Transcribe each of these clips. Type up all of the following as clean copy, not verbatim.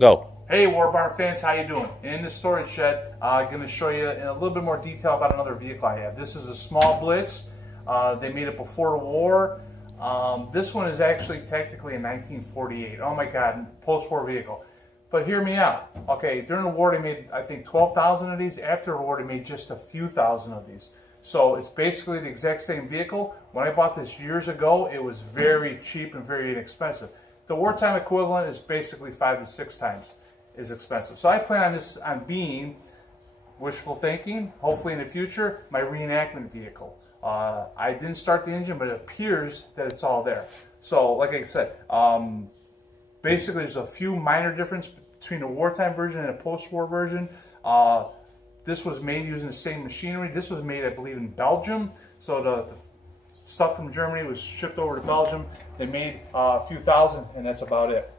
Go. Hey War Barn fans, how you doing? In the storage shed, I'm going to show you in a little bit more detail about another vehicle I have. This is a small Blitz. They made it before the war. This one is actually technically a 1948. Oh my God, post-war vehicle. But hear me out. Okay, during the war they made, I think, 12,000 of these. After the war they made just a few thousand of these. So it's basically the exact same vehicle. When I bought this years ago, it was very cheap and very inexpensive. The wartime equivalent is basically 5 to 6 times is expensive. So I plan on this being, wishful thinking, hopefully in the future, my reenactment vehicle. I didn't start the engine, but it appears that it's all there. So like I said, basically there's a few minor differences between the wartime version and a post-war version. This was made using the same machinery. This was made, I believe, in Belgium. So the stuff from Germany was shipped over to Belgium. They made a few thousand, and that's about it.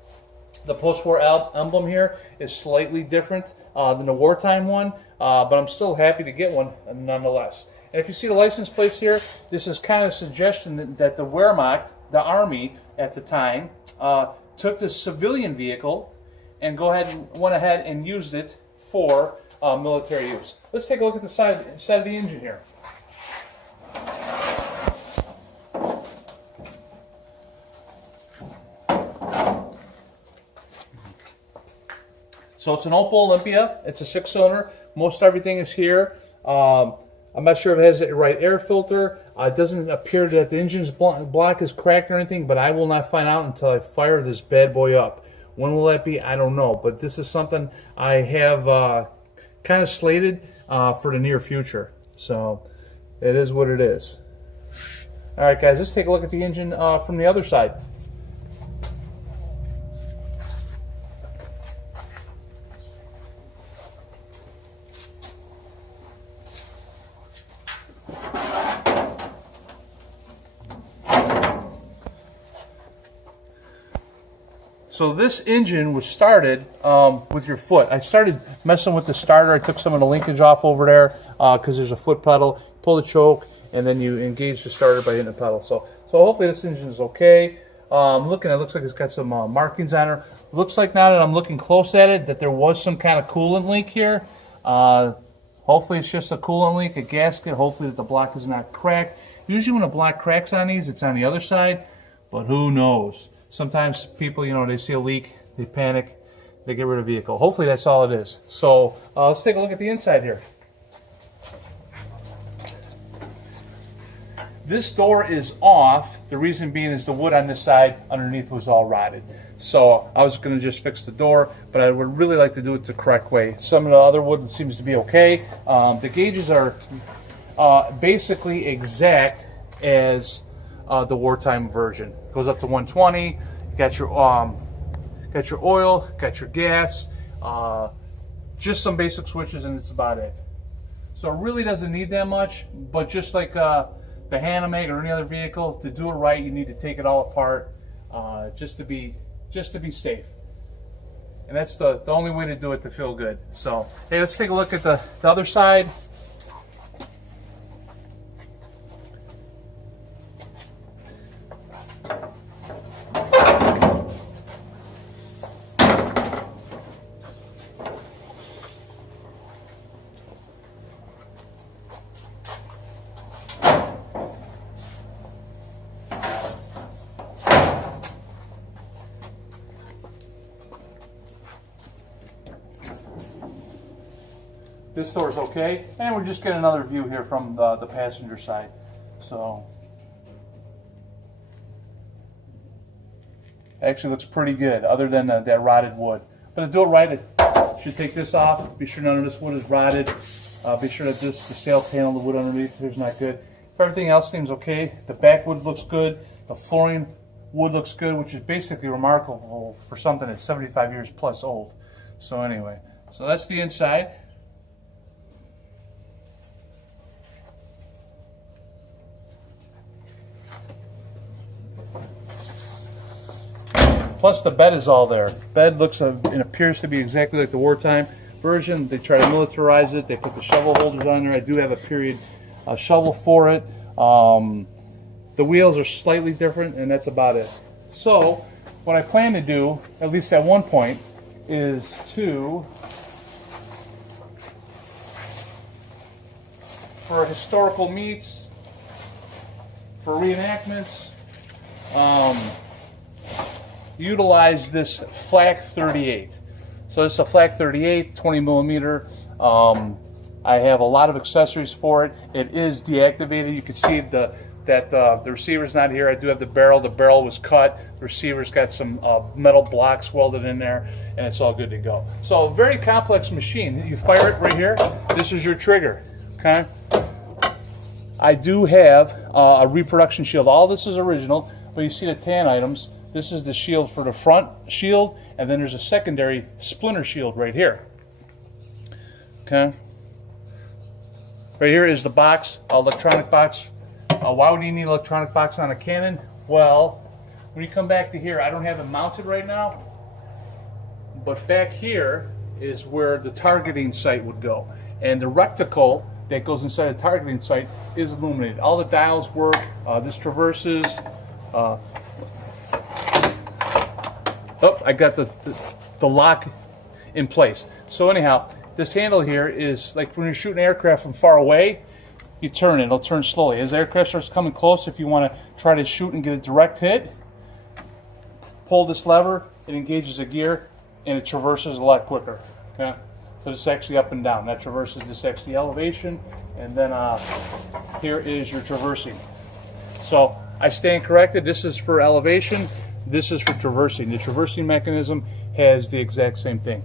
The post-war emblem here is slightly different than the wartime one, but I'm still happy to get one nonetheless. And if you see the license plates here, this is kind of a suggestion that the Wehrmacht, the army at the time, took this civilian vehicle and went ahead and used it for military use. Let's take a look at the side of the engine here. So it's an Opel Olympia. It's a 6-cylinder. Most everything is here. I'm not sure if it has the right air filter. It doesn't appear that the engine's block is cracked or anything, but I will not find out until I fire this bad boy up. When will that be? I don't know. But this is something I have kind of slated for the near future. So it is what it is. All right, guys, let's take a look at the engine from the other side. So this engine was started with your foot. I started messing with the starter. I took some of the linkage off over there because there's a foot pedal. Pull the choke, and then you engage the starter by hitting the pedal. So hopefully this engine is okay. Looking, it looks like it's got some markings on her. Looks like now that I'm looking close at it that there was some kind of coolant leak here. Hopefully it's just a coolant leak, a gasket. Hopefully that the block is not cracked. Usually when a block cracks on these, it's on the other side, but who knows? Sometimes people, they see a leak, they panic, they get rid of the vehicle. Hopefully that's all it is. So let's take a look at the inside here. This door is off. The reason being is the wood on this side underneath was all rotted. So I was going to just fix the door, but I would really like to do it the correct way. Some of the other wood seems to be okay. The gauges are basically exact as the wartime version. Goes up to 120. You got your oil, got your gas, just some basic switches, and it's about it. So it really doesn't need that much. But just like the Hanamag or any other vehicle, to do it right, you need to take it all apart just to be safe. And that's the only way to do it to feel good. So hey, let's take a look at the other side. This door is okay, and we're just getting another view here from the passenger side. So it actually looks pretty good, other than that rotted wood. But to do it right, it should take this off. Be sure none of this wood is rotted. Be sure that the sail panel, the wood underneath here is not good. If everything else seems okay, the back wood looks good. The flooring wood looks good, which is basically remarkable for something that's 75 years plus old. So anyway, so that's the inside. Plus the bed is all there. Bed looks and appears to be exactly like the wartime version. They try to militarize it. They put the shovel holders on there. I do have a period shovel for it. The wheels are slightly different, and that's about it. So what I plan to do, at least at one point, is to, for historical meets, for reenactments, utilize this Flak 38. So it's a Flak 38, 20 millimeter. I have a lot of accessories for it. It is deactivated. You can see that the receiver's not here. I do have the barrel. The barrel was cut. The receiver's got some metal blocks welded in there, and it's all good to go. So a very complex machine. You fire it right here. This is your trigger. Okay. I do have a reproduction shield. All this is original, but you see the tan items. This is the shield for the front shield, and then there's a secondary splinter shield right here. Okay. Right here is the box, electronic box. Why would you need an electronic box on a Canon? Well, when you come back to here, I don't have it mounted right now, but back here is where the targeting sight would go. And the reticle that goes inside the targeting sight is illuminated. All the dials work. This traverses. Oh, I got the lock in place. So anyhow, this handle here is like when you're shooting aircraft from far away, you turn it, it'll turn slowly. As the aircraft starts coming close, if you want to try to shoot and get a direct hit, pull this lever, it engages a gear, and it traverses a lot quicker. Okay? So this is actually up and down. That traverses this actually elevation, and then here is your traversing. So I stand corrected. This is for elevation. This is for traversing. The traversing mechanism has the exact same thing.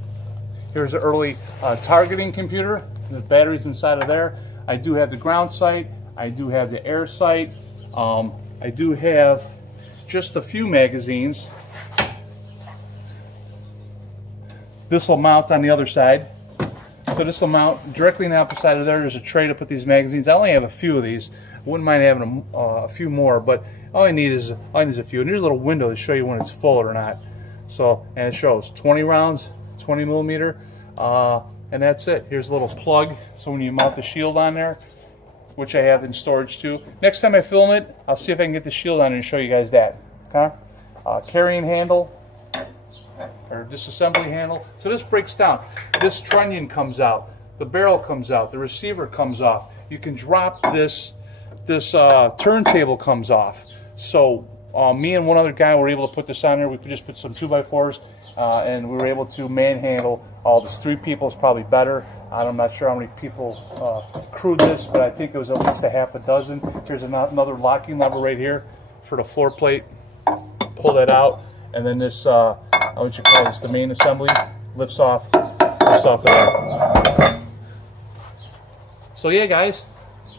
Here's an early targeting computer. The batteries inside of there. I do have the ground sight. I do have the air sight. I do have just a few magazines. This will mount on the other side. So this will mount directly on the opposite side of there. There's a tray to put these magazines. I only have a few of these. I wouldn't mind having a few more, but all I need is a few. And there's a little window to show you when it's full or not. So, and it shows 20 rounds, 20 millimeter, and that's it. Here's a little plug, so when you mount the shield on there, which I have in storage too. Next time I film it, I'll see if I can get the shield on and show you guys that. Okay? Carrying handle, or disassembly handle. So this breaks down. This trunnion comes out, the barrel comes out, the receiver comes off. You can drop this turntable comes off. So me and one other guy were able to put this on there. We could just put some 2x4s, and we were able to manhandle all this. 3 people is probably better. I'm not sure how many people crewed this, but I think it was at least a half a dozen. Here's another locking lever right here for the floor plate. Pull that out, and then this, what you call this, the main assembly, lifts off of there. So yeah, guys,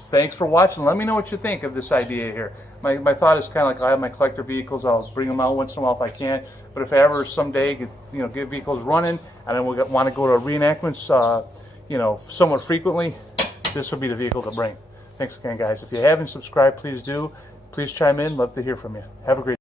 thanks for watching. Let me know what you think of this idea here. My thought is kind of like I have my collector vehicles. I'll bring them out once in a while if I can. But if I ever someday get vehicles running and then we'll want to go to reenactments, somewhat frequently, this would be the vehicle to bring. Thanks again, guys. If you haven't subscribed, please do. Please chime in. Love to hear from you. Have a great day.